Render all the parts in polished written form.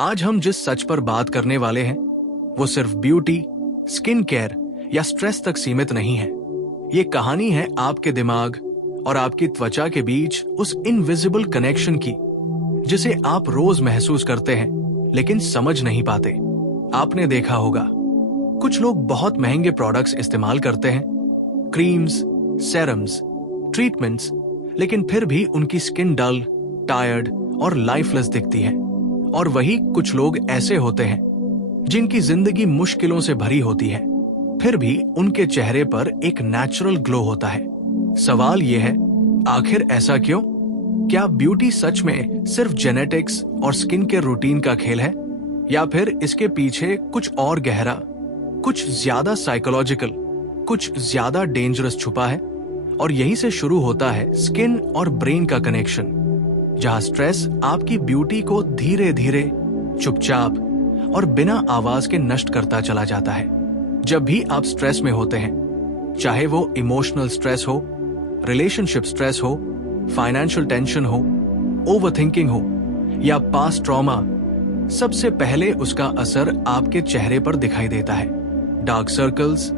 आज हम जिस सच पर बात करने वाले हैं वो सिर्फ ब्यूटी, स्किन केयर या स्ट्रेस तक सीमित नहीं है। ये कहानी है आपके दिमाग और आपकी त्वचा के बीच उस इनविजिबल कनेक्शन की जिसे आप रोज महसूस करते हैं लेकिन समझ नहीं पाते। आपने देखा होगा कुछ लोग बहुत महंगे प्रोडक्ट्स इस्तेमाल करते हैं, क्रीम्स, सेरम्स, ट्रीटमेंट्स, लेकिन फिर भी उनकी स्किन डल, टायर्ड और लाइफलेस दिखती है। और वही कुछ लोग ऐसे होते हैं जिनकी जिंदगी मुश्किलों से भरी होती है, फिर भी उनके चेहरे पर एक नेचुरल ग्लो होता है। सवाल यह है, आखिर ऐसा क्यों? क्या ब्यूटी सच में सिर्फ जेनेटिक्स और स्किन केयर रूटीन का खेल है, या फिर इसके पीछे कुछ और गहरा, कुछ ज्यादा साइकोलॉजिकल, कुछ ज्यादा डेंजरस छुपा है? और यहीं से शुरू होता है स्किन और ब्रेन का कनेक्शन, जहां स्ट्रेस आपकी ब्यूटी को धीरे धीरे, चुपचाप और बिना आवाज के नष्ट करता चला जाता है। जब भी आप स्ट्रेस में होते हैं, चाहे वो इमोशनल स्ट्रेस हो, रिलेशनशिप स्ट्रेस हो, फाइनेंशियल टेंशन हो, ओवरथिंकिंग हो या पास्ट ट्रॉमा, सबसे पहले उसका असर आपके चेहरे पर दिखाई देता है। Dark circles,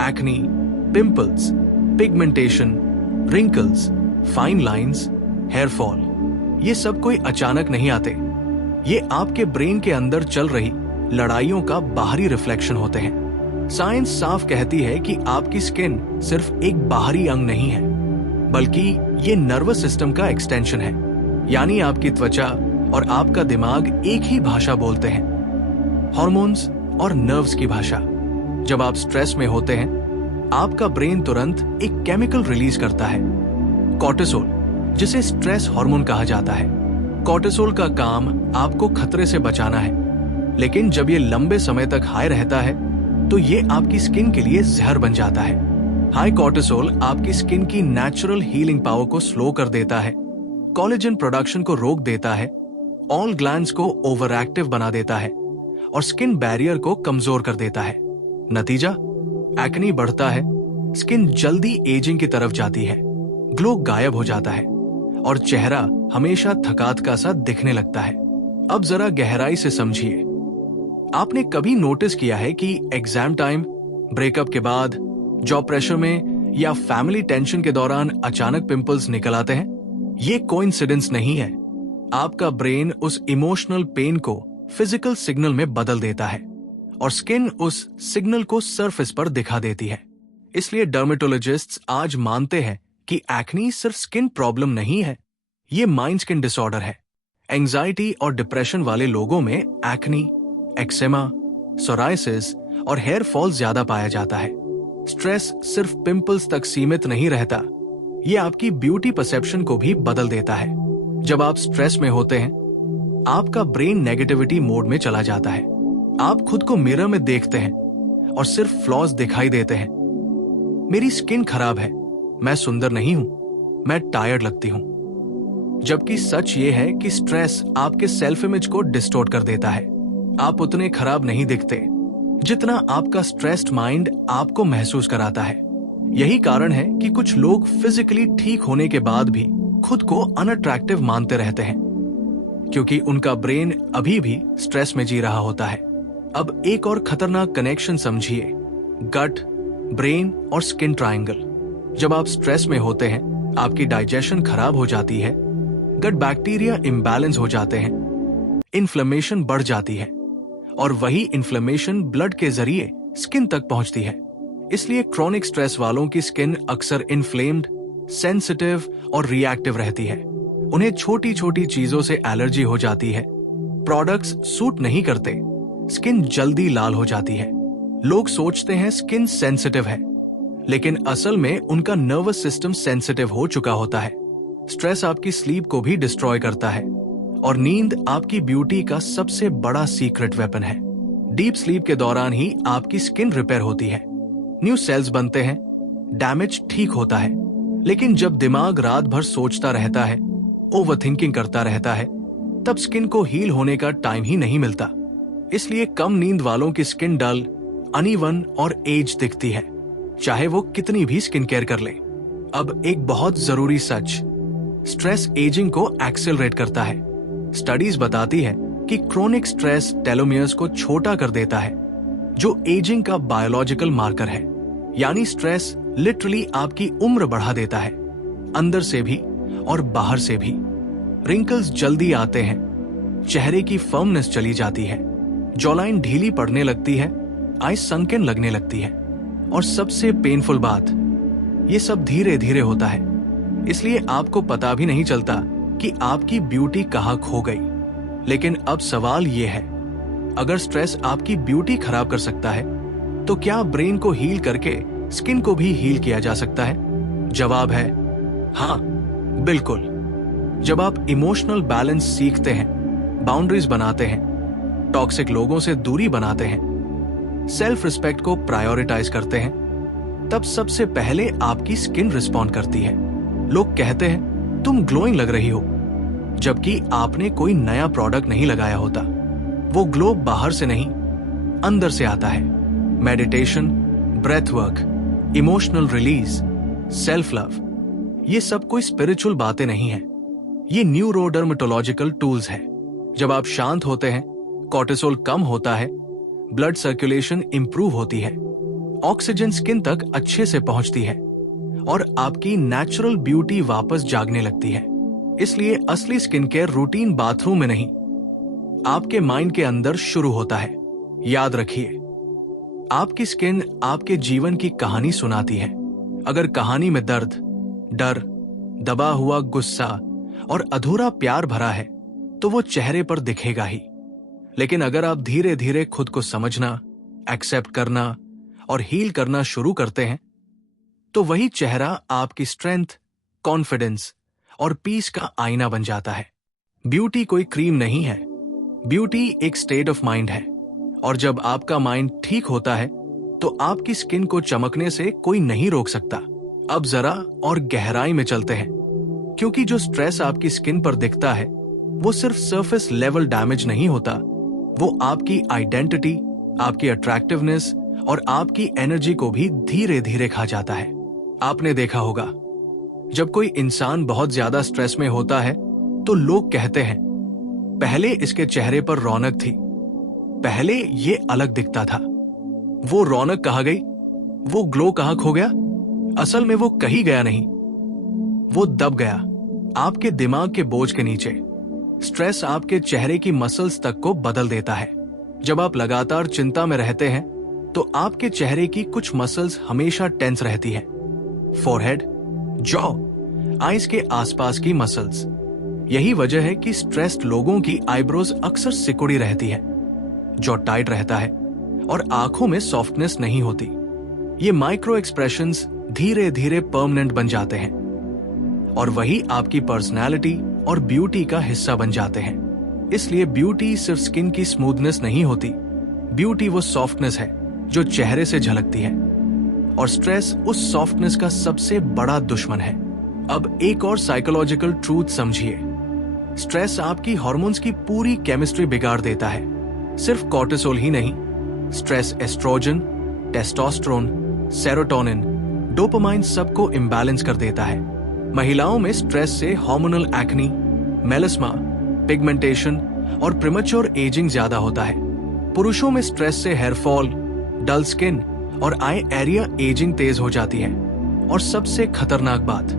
acne, pimples, pigmentation, wrinkles, fine lines, hair fall, ये सब कोई अचानक नहीं आते। ये आपके ब्रेन के अंदर चल रही लड़ाइयों का बाहरी रिफ्लेक्शन होते हैं। साइंस साफ कहती है कि आपकी स्किन सिर्फ एक बाहरी अंग नहीं है, बल्कि ये नर्वस सिस्टम का एक्सटेंशन है। यानी आपकी त्वचा और आपका दिमाग एक ही भाषा बोलते हैं, हार्मोन्स और नर्व्स की भाषा। जब आप स्ट्रेस में होते हैं, आपका ब्रेन तुरंत एक केमिकल रिलीज करता है, कॉर्टिसोल, जिसे स्ट्रेस हार्मोन कहा जाता है। कॉर्टिसोल का काम आपको खतरे से बचाना है, लेकिन जब ये लंबे समय तक हाई रहता है तो ये आपकी स्किन के लिए जहर बन जाता है। हाई कॉर्टिसोल आपकी स्किन की नेचुरल हीलिंग पावर को स्लो कर देता है, कोलेजन प्रोडक्शन को रोक देता है, ऑल ग्लैंड्स को ओवर एक्टिव बना देता है और स्किन बैरियर को कमजोर कर देता है। नतीजा, एक्नी बढ़ता है, स्किन जल्दी एजिंग की तरफ जाती है, ग्लो गायब हो जाता है और चेहरा हमेशा थकात का सा दिखने लगता है। अब जरा गहराई से समझिए, आपने कभी नोटिस किया है कि एग्जाम टाइम, ब्रेकअप के बाद, जॉब प्रेशर में या फैमिली टेंशन के दौरान अचानक पिंपल्स निकल आते हैं? ये कोइंसिडेंस नहीं है। आपका ब्रेन उस इमोशनल पेन को फिजिकल सिग्नल में बदल देता है और स्किन उस सिग्नल को सरफेस पर दिखा देती है। इसलिए डर्मेटोलॉजिस्ट्स आज मानते हैं कि एक्नी सिर्फ स्किन प्रॉब्लम नहीं है, ये माइंड स्किन डिसऑर्डर है। एंजाइटी और डिप्रेशन वाले लोगों में एक्नी, एक्सेमा, सोराइसिस और हेयर फॉल ज्यादा पाया जाता है। स्ट्रेस सिर्फ पिंपल्स तक सीमित नहीं रहता, ये आपकी ब्यूटी परसेप्शन को भी बदल देता है। जब आप स्ट्रेस में होते हैं, आपका ब्रेन नेगेटिविटी मोड में चला जाता है। आप खुद को मिरर में देखते हैं और सिर्फ फ्लॉज दिखाई देते हैं। मेरी स्किन खराब है, मैं सुंदर नहीं हूं, मैं टायर्ड लगती हूं। जबकि सच ये है कि स्ट्रेस आपके सेल्फ इमेज को डिस्टॉर्ट कर देता है। आप उतने खराब नहीं दिखते जितना आपका स्ट्रेस्ड माइंड आपको महसूस कराता है। यही कारण है कि कुछ लोग फिजिकली ठीक होने के बाद भी खुद को अनअट्रैक्टिव मानते रहते हैं, क्योंकि उनका ब्रेन अभी भी स्ट्रेस में जी रहा होता है। अब एक और खतरनाक कनेक्शन समझिए, गट, ब्रेन और स्किन ट्रायंगल। जब आप स्ट्रेस में होते हैं, आपकी डाइजेशन खराब हो जाती है, गट बैक्टीरिया इम्बैलेंस हो जाते हैं, इन्फ्लेमेशन बढ़ जाती है और वही इन्फ्लेमेशन ब्लड के जरिए स्किन तक पहुंचती है। इसलिए क्रोनिक स्ट्रेस वालों की स्किन अक्सर इन्फ्लेम्ड, सेंसिटिव और रिएक्टिव रहती है। उन्हें छोटी छोटी चीजों से एलर्जी हो जाती है, प्रोडक्ट्स सूट नहीं करते, स्किन जल्दी लाल हो जाती है। लोग सोचते हैं स्किन सेंसिटिव है, लेकिन असल में उनका नर्वस सिस्टम सेंसिटिव हो चुका होता है। स्ट्रेस आपकी स्लीप को भी डिस्ट्रॉय करता है और नींद आपकी ब्यूटी का सबसे बड़ा सीक्रेट वेपन है। डीप स्लीप के दौरान ही आपकी स्किन रिपेयर होती है, न्यू सेल्स बनते हैं, डैमेज ठीक होता है। लेकिन जब दिमाग रात भर सोचता रहता है, ओवरथिंकिंग करता रहता है, तब स्किन को हील होने का टाइम ही नहीं मिलता। इसलिए कम नींद वालों की स्किन डल, अनइवन और एज दिखती है, चाहे वो कितनी भी स्किन केयर कर ले। अब एक बहुत जरूरी सच, स्ट्रेस एजिंग को एक्सेलरेट करता है। स्टडीज बताती है कि क्रोनिक स्ट्रेस टेलोमियर्स को छोटा कर देता है, जो एजिंग का बायोलॉजिकल मार्कर है। यानी स्ट्रेस लिटरली आपकी उम्र बढ़ा देता है, अंदर से भी और बाहर से भी। रिंकल्स जल्दी आते हैं, चेहरे की फर्मनेस चली जाती है, जॉलाइन ढीली पड़ने लगती है, आई संकन लगने लगती है, और सबसे पेनफुल बात, ये सब धीरे धीरे होता है, इसलिए आपको पता भी नहीं चलता कि आपकी ब्यूटी कहाँ खो गई। लेकिन अब सवाल ये है, अगर स्ट्रेस आपकी ब्यूटी खराब कर सकता है, तो क्या ब्रेन को हील करके स्किन को भी हील किया जा सकता है? जवाब है हाँ, बिल्कुल। जब आप इमोशनल बैलेंस सीखते हैं, बाउंड्रीज बनाते हैं, टॉक्सिक लोगों से दूरी बनाते हैं, सेल्फ रिस्पेक्ट को प्रायोरिटाइज करते हैं, तब सबसे पहले आपकी स्किन रिस्पॉन्ड करती है। लोग कहते हैं तुम ग्लोइंग लग रही हो, जबकि आपने कोई नया प्रोडक्ट नहीं लगाया होता। वो ग्लो बाहर से नहीं, अंदर से आता है। Meditation, breath work, emotional release, self love, ये सब कोई स्पिरिचुअल बातें नहीं है, ये न्यूरोडर्मेटोलॉजिकल टूल्स है। जब आप शांत होते हैं, कोर्टिसोल कम होता है, ब्लड सर्कुलेशन इंप्रूव होती है, ऑक्सीजन स्किन तक अच्छे से पहुंचती है, और आपकी नेचुरल ब्यूटी वापस जागने लगती है। इसलिए असली स्किन केयर रूटीन बाथरूम में नहीं, आपके माइंड के अंदर शुरू होता है। याद रखिए, आपकी स्किन आपके जीवन की कहानी सुनाती है। अगर कहानी में दर्द, डर, दबा हुआ गुस्सा और अधूरा प्यार भरा है, तो वो चेहरे पर दिखेगा ही। लेकिन अगर आप धीरे धीरे खुद को समझना, एक्सेप्ट करना और हील करना शुरू करते हैं, तो वही चेहरा आपकी स्ट्रेंथ, कॉन्फिडेंस और पीस का आईना बन जाता है। ब्यूटी कोई क्रीम नहीं है, ब्यूटी एक स्टेट ऑफ माइंड है, और जब आपका माइंड ठीक होता है, तो आपकी स्किन को चमकने से कोई नहीं रोक सकता। अब जरा और गहराई में चलते हैं, क्योंकि जो स्ट्रेस आपकी स्किन पर दिखता है, वो सिर्फ सरफेस लेवल डैमेज नहीं होता, वो आपकी आइडेंटिटी, आपकी अट्रैक्टिवनेस और आपकी एनर्जी को भी धीरे धीरे खा जाता है। आपने देखा होगा, जब कोई इंसान बहुत ज्यादा स्ट्रेस में होता है, तो लोग कहते हैं पहले इसके चेहरे पर रौनक थी, पहले ये अलग दिखता था। वो रौनक कहाँ गई? वो ग्लो कहाँ खो गया? असल में वो कहीं गया नहीं, वो दब गया आपके दिमाग के बोझ के नीचे। स्ट्रेस आपके चेहरे की मसल्स तक को बदल देता है। जब आप लगातार चिंता में रहते हैं, तो आपके चेहरे की कुछ मसल्स हमेशा टेंस रहती हैं। फोरहेड, जॉ, आईज के आसपास की मसल्स। यही वजह है कि स्ट्रेस्ड लोगों की आईब्रोज अक्सर सिकुड़ी रहती है, जॉ टाइट रहता है और आंखों में सॉफ्टनेस नहीं होती। ये माइक्रो एक्सप्रेशंस धीरे धीरे परमानेंट बन जाते हैं, और वही आपकी पर्सनैलिटी और ब्यूटी का हिस्सा बन जाते हैं। इसलिए ब्यूटी सिर्फ स्किन की स्मूथनेस नहीं होती, ब्यूटी वो सॉफ्टनेस है जो चेहरे से झलकती है, और स्ट्रेस उस सॉफ्टनेस का सबसे बड़ा दुश्मन है। अब एक और साइकोलॉजिकल ट्रूथ समझिए, स्ट्रेस आपकी हार्मोन्स की पूरी केमिस्ट्री बिगाड़ देता है। सिर्फ कॉर्टिसोल ही नहीं, stress oestrogen, testosterone, serotonin, dopamine सबको इम्बैलेंस कर देता है। महिलाओं में स्ट्रेस से हार्मोनल एक्नी, मेलास्मा, पिगमेंटेशन और प्रीमैच्योर एजिंग ज्यादा होता है। पुरुषों में स्ट्रेस से हेयर फॉल, डल स्किन और आई एरिया एजिंग तेज हो जाती है। और सबसे खतरनाक बात,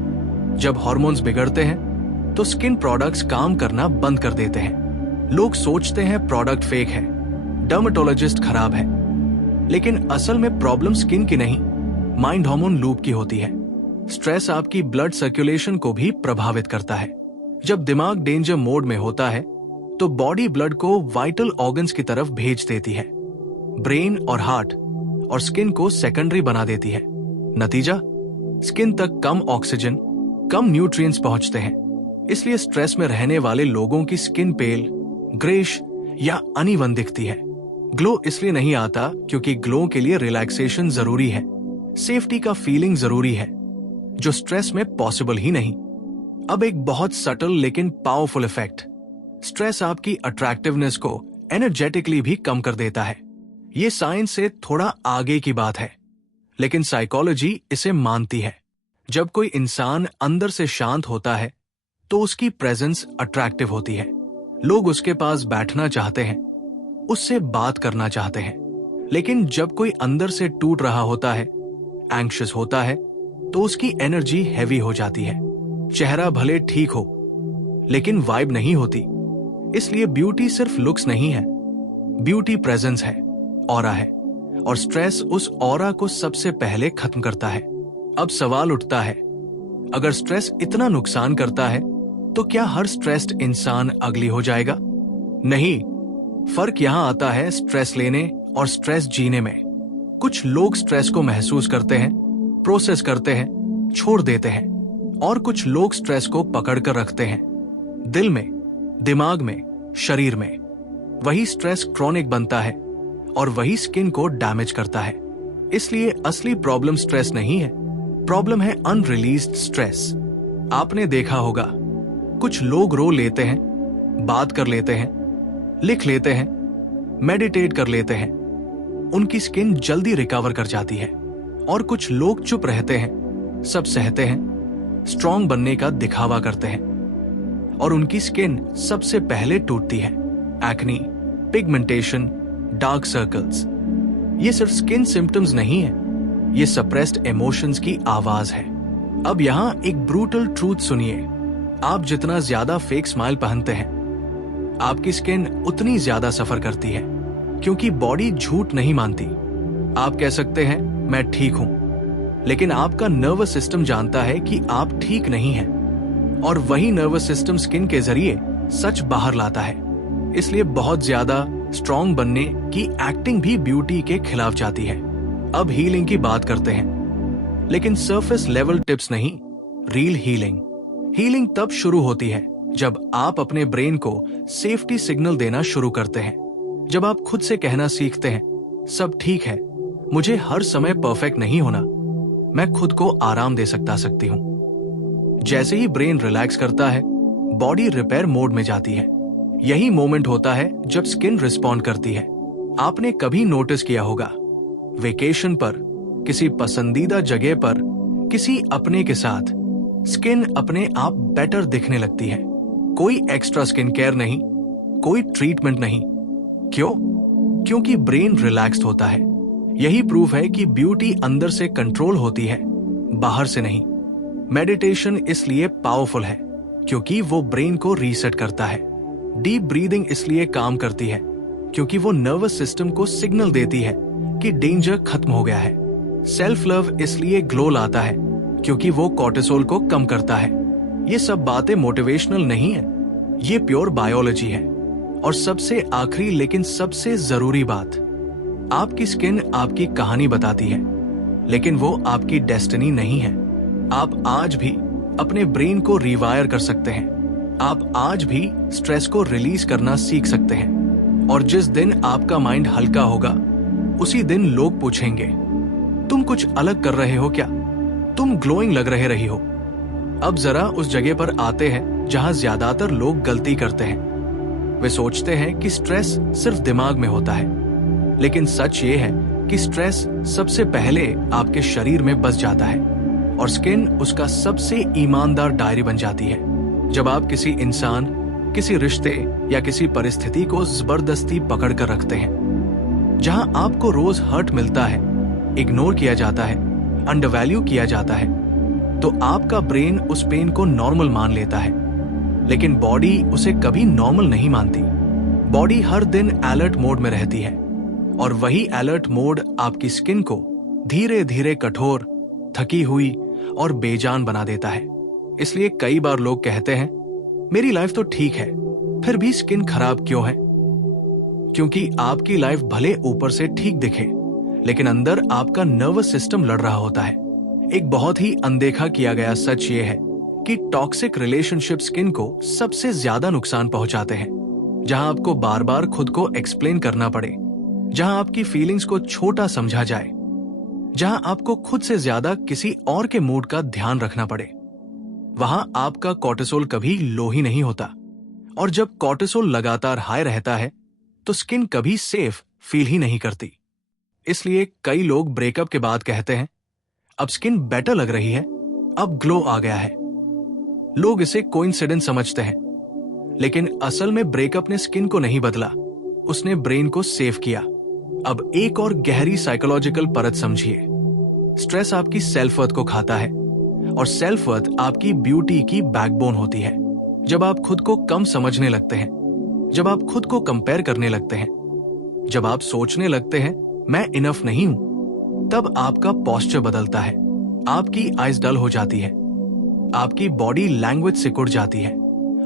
जब हार्मोन्स बिगड़ते हैं, तो स्किन प्रोडक्ट्स काम करना बंद कर देते हैं। लोग सोचते हैं प्रोडक्ट फेक है, डर्मेटोलॉजिस्ट खराब है, लेकिन असल में प्रॉब्लम स्किन की नहीं, माइंड हार्मोन लूप की होती है। स्ट्रेस आपकी ब्लड सर्कुलेशन को भी प्रभावित करता है। जब दिमाग डेंजर मोड में होता है, तो बॉडी ब्लड को वाइटल ऑर्गन्स की तरफ भेज देती है, ब्रेन और हार्ट और स्किन को सेकेंडरी बना देती है। नतीजा, स्किन तक कम ऑक्सीजन, कम न्यूट्रिएंट्स पहुंचते हैं। इसलिए स्ट्रेस में रहने वाले लोगों की स्किन पेल, ग्रेश या अनइवन दिखती है। ग्लो इसलिए नहीं आता क्योंकि ग्लो के लिए रिलैक्सेशन जरूरी है, सेफ्टी का फीलिंग जरूरी है, जो स्ट्रेस में पॉसिबल ही नहीं। अब एक बहुत सटल लेकिन पावरफुल इफेक्ट, स्ट्रेस आपकी अट्रैक्टिवनेस को एनर्जेटिकली भी कम कर देता है। ये साइंस से थोड़ा आगे की बात है, लेकिन साइकोलॉजी इसे मानती है। जब कोई इंसान अंदर से शांत होता है, तो उसकी प्रेजेंस अट्रैक्टिव होती है। लोग उसके पास बैठना चाहते हैं, उससे बात करना चाहते हैं। लेकिन जब कोई अंदर से टूट रहा होता है, एंग्शियस होता है, तो उसकी एनर्जी हैवी हो जाती है। चेहरा भले ठीक हो, लेकिन वाइब नहीं होती। इसलिए ब्यूटी सिर्फ लुक्स नहीं है, ब्यूटी प्रेजेंस है, ऑरा है, और स्ट्रेस उस ऑरा को सबसे पहले खत्म करता है। अब सवाल उठता है, अगर स्ट्रेस इतना नुकसान करता है तो क्या हर स्ट्रेस्ड इंसान अगली हो जाएगा? नहीं, फर्क यहां आता है स्ट्रेस लेने और स्ट्रेस जीने में। कुछ लोग स्ट्रेस को महसूस करते हैं, प्रोसेस करते हैं, छोड़ देते हैं, और कुछ लोग स्ट्रेस को पकड़ कर रखते हैं, दिल में, दिमाग में, शरीर में। वही स्ट्रेस क्रॉनिक बनता है और वही स्किन को डैमेज करता है। इसलिए असली प्रॉब्लम स्ट्रेस नहीं है, प्रॉब्लम है अनरिलीज्ड स्ट्रेस। आपने देखा होगा, कुछ लोग रो लेते हैं, बात कर लेते हैं, लिख लेते हैं, मेडिटेट कर लेते हैं, उनकी स्किन जल्दी रिकवर कर जाती है। और कुछ लोग चुप रहते हैं, सब सहते हैं, स्ट्रांग बनने का दिखावा करते हैं, और उनकी स्किन सबसे पहले टूटती है। एक्ने, पिगमेंटेशन, डार्क सर्कल्स, ये सिर्फ स्किन सिम्टम्स नहीं है, ये सप्रेस्ड इमोशंस की आवाज है। अब यहां एक ब्रूटल ट्रूथ सुनिए, आप जितना ज्यादा फेक स्माइल पहनते हैं, आपकी स्किन उतनी ज्यादा सफर करती है, क्योंकि बॉडी झूठ नहीं मानती। आप कह सकते हैं मैं ठीक हूं, लेकिन आपका नर्वस सिस्टम जानता है कि आप ठीक नहीं हैं, और वही नर्वस सिस्टम स्किन के जरिए सच बाहर लाता है। इसलिए बहुत ज्यादा स्ट्रांग बनने की एक्टिंग भी ब्यूटी के खिलाफ जाती है। अब हीलिंग की बात करते हैं, लेकिन सरफेस लेवल टिप्स नहीं, रियल हीलिंग। हीलिंग तब शुरू होती है जब आप अपने ब्रेन को सेफ्टी सिग्नल देना शुरू करते हैं, जब आप खुद से कहना सीखते हैं, सब ठीक है, मुझे हर समय परफेक्ट नहीं होना, मैं खुद को आराम दे सकती हूं। जैसे ही ब्रेन रिलैक्स करता है, बॉडी रिपेयर मोड में जाती है। यही मोमेंट होता है जब स्किन रिस्पॉन्ड करती है। आपने कभी नोटिस किया होगा, वेकेशन पर, किसी पसंदीदा जगह पर, किसी अपने के साथ स्किन अपने आप बेटर दिखने लगती है। कोई एक्स्ट्रा स्किन केयर नहीं, कोई ट्रीटमेंट नहीं। क्यों? क्योंकि ब्रेन रिलैक्स्ड होता है। यही प्रूफ है कि ब्यूटी अंदर से कंट्रोल होती है, बाहर से नहीं। मेडिटेशन इसलिए पावरफुल है क्योंकि वो ब्रेन को रीसेट करता है। डीप ब्रीदिंग इसलिए काम करती है क्योंकि वो नर्वस सिस्टम को सिग्नल देती है कि डेंजर खत्म हो गया है। सेल्फ लव इसलिए ग्लो लाता है क्योंकि वो कॉर्टिसोल को कम करता है। ये सब बातें मोटिवेशनल नहीं है, ये प्योर बायोलॉजी है। और सबसे आखिरी लेकिन सबसे जरूरी बात, आपकी स्किन आपकी कहानी बताती है, लेकिन वो आपकी डेस्टिनी नहीं है। आप आज भी अपने ब्रेन को रिवायर कर सकते हैं। आप आज भी स्ट्रेस को रिलीज करना सीख सकते हैं। और जिस दिन आपका माइंड हल्का होगा, उसी दिन लोग पूछेंगे, तुम कुछ अलग कर रहे हो क्या? तुम ग्लोइंग लग रही हो। अब जरा उस जगह पर आते हैं जहां ज्यादातर लोग गलती करते हैं। वे सोचते हैं कि स्ट्रेस सिर्फ दिमाग में होता है, लेकिन सच ये है कि स्ट्रेस सबसे पहले आपके शरीर में बस जाता है, और स्किन उसका सबसे ईमानदार डायरी बन जाती है। जब आप किसी इंसान, किसी रिश्ते या किसी परिस्थिति को जबरदस्ती पकड़ कर रखते हैं, जहां आपको रोज हर्ट मिलता है, इग्नोर किया जाता है, अंडरवैल्यू किया जाता है, तो आपका ब्रेन उस पेन को नॉर्मल मान लेता है। लेकिन बॉडी उसे कभी नॉर्मल नहीं मानती। बॉडी हर दिन अलर्ट मोड में रहती है, और वही अलर्ट मोड आपकी स्किन को धीरे धीरे कठोर, थकी हुई और बेजान बना देता है। इसलिए कई बार लोग कहते हैं, मेरी लाइफ तो ठीक है, फिर भी स्किन खराब क्यों है? क्योंकि आपकी लाइफ भले ऊपर से ठीक दिखे, लेकिन अंदर आपका नर्वस सिस्टम लड़ रहा होता है। एक बहुत ही अनदेखा किया गया सच ये है कि टॉक्सिक रिलेशनशिप स्किन को सबसे ज्यादा नुकसान पहुंचाते हैं। जहां आपको बार बार खुद को एक्सप्लेन करना पड़े, जहां आपकी फीलिंग्स को छोटा समझा जाए, जहां आपको खुद से ज्यादा किसी और के मूड का ध्यान रखना पड़े, वहां आपका कॉर्टिसोल कभी लो ही नहीं होता। और जब कॉर्टिसोल लगातार हाई रहता है, तो स्किन कभी सेफ फील ही नहीं करती। इसलिए कई लोग ब्रेकअप के बाद कहते हैं, अब स्किन बेटर लग रही है, अब ग्लो आ गया है। लोग इसे कोइंसिडेंस समझते हैं, लेकिन असल में ब्रेकअप ने स्किन को नहीं बदला, उसने ब्रेन को सेव किया। अब एक और गहरी साइकोलॉजिकल परत समझिए। स्ट्रेस आपकी सेल्फ वर्थ को खाता है और सेल्फ वर्थ आपकी ब्यूटी की बैकबोन होती है। जब आप खुद को कम समझने लगते हैं, जब आप खुद को कंपेयर करने लगते हैं, जब आप सोचने लगते हैं मैं इनफ नहीं हूं, तब आपका पोस्चर बदलता है, आपकी आइज डल हो जाती है, आपकी बॉडी लैंग्वेज सिकुड़ जाती है।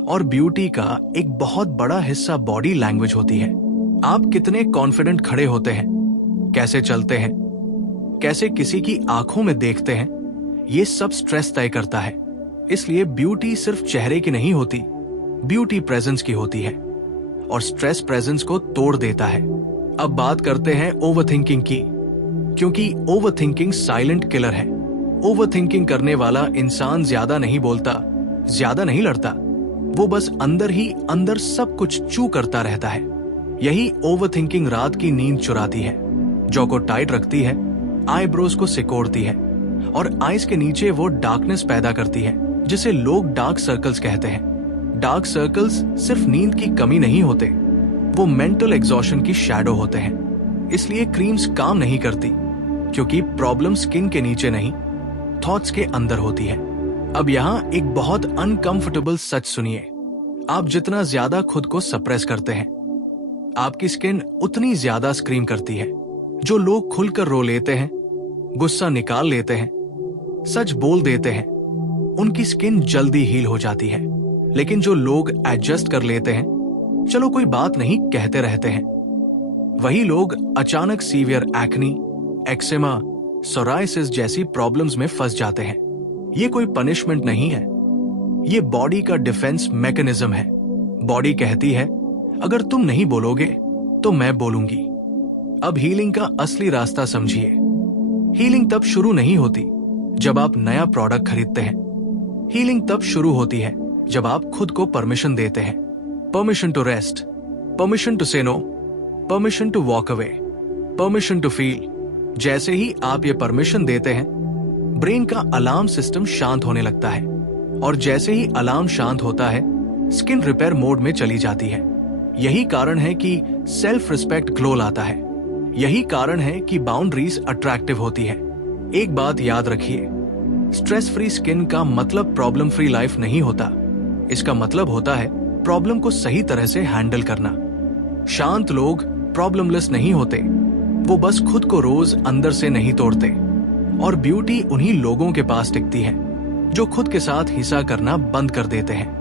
और ब्यूटी का एक बहुत बड़ा हिस्सा बॉडी लैंग्वेज होती है। आप कितने कॉन्फिडेंट खड़े होते हैं, कैसे चलते हैं, कैसे किसी की आंखों में देखते हैं, ये सब स्ट्रेस तय करता है। इसलिए ब्यूटी सिर्फ चेहरे की नहीं होती, ब्यूटी प्रेजेंस की होती है और स्ट्रेस प्रेजेंस को तोड़ देता है। अब बात करते हैं ओवरथिंकिंग की, क्योंकि ओवरथिंकिंग साइलेंट किलर है। ओवरथिंकिंग करने वाला इंसान ज्यादा नहीं बोलता, ज्यादा नहीं लड़ता, वो बस अंदर ही अंदर सब कुछ चू करता रहता है। यही ओवरथिंकिंग रात की नींद चुराती है, जॉ को टाइट रखती है, आईब्रोज को सिकोड़ती है और आईज के नीचे वो डार्कनेस पैदा करती है जिसे लोग डार्क सर्कल्स कहते हैं। डार्क सर्कल्स सिर्फ नींद की कमी नहीं होते, वो मेंटल एग्जॉशन की शैडो होते हैं। इसलिए क्रीम्स काम नहीं करती, क्योंकि प्रॉब्लम स्किन के नीचे नहीं, थॉट्स के अंदर होती है। अब यहाँ एक बहुत अनकंफर्टेबल सच सुनिए। आप जितना ज्यादा खुद को सप्रेस करते हैं, आपकी स्किन उतनी ज्यादा स्क्रीम करती है। जो लोग खुलकर रो लेते हैं, गुस्सा निकाल लेते हैं, सच बोल देते हैं, उनकी स्किन जल्दी हील हो जाती है। लेकिन जो लोग एडजस्ट कर लेते हैं, चलो कोई बात नहीं कहते रहते हैं, वही लोग अचानक सीवियर एक्नी, एक्सेमा, सोराइसिस जैसी प्रॉब्लम्स में फंस जाते हैं। ये कोई पनिशमेंट नहीं है, ये बॉडी का डिफेंस मैकेनिज्म है। बॉडी कहती है अगर तुम नहीं बोलोगे तो मैं बोलूंगी। अब हीलिंग का असली रास्ता समझिए। हीलिंग तब शुरू नहीं होती जब आप नया प्रोडक्ट खरीदते हैं। हीलिंग तब शुरू होती है जब आप खुद को परमिशन देते हैं। Permission to rest, permission to say no, permission to walk away, permission to feel. जैसे ही आप ये परमिशन देते हैं, ब्रेन का अलार्म सिस्टम शांत होने लगता है और जैसे ही अलार्म शांत होता है, स्किन रिपेयर मोड में चली जाती है। यही कारण है कि सेल्फ रिस्पेक्ट ग्लो लाता है। यही कारण है कि बाउंड्रीज अट्रैक्टिव होती है। एक बात याद रखिए, स्ट्रेस फ्री स्किन का मतलब प्रॉब्लम फ्री लाइफ नहीं होता। इसका मतलब होता है प्रॉब्लम को सही तरह से हैंडल करना। शांत लोग प्रॉब्लमलेस नहीं होते, वो बस खुद को रोज अंदर से नहीं तोड़ते। और ब्यूटी उन्हीं लोगों के पास टिकती है जो खुद के साथ हिंसा करना बंद कर देते हैं।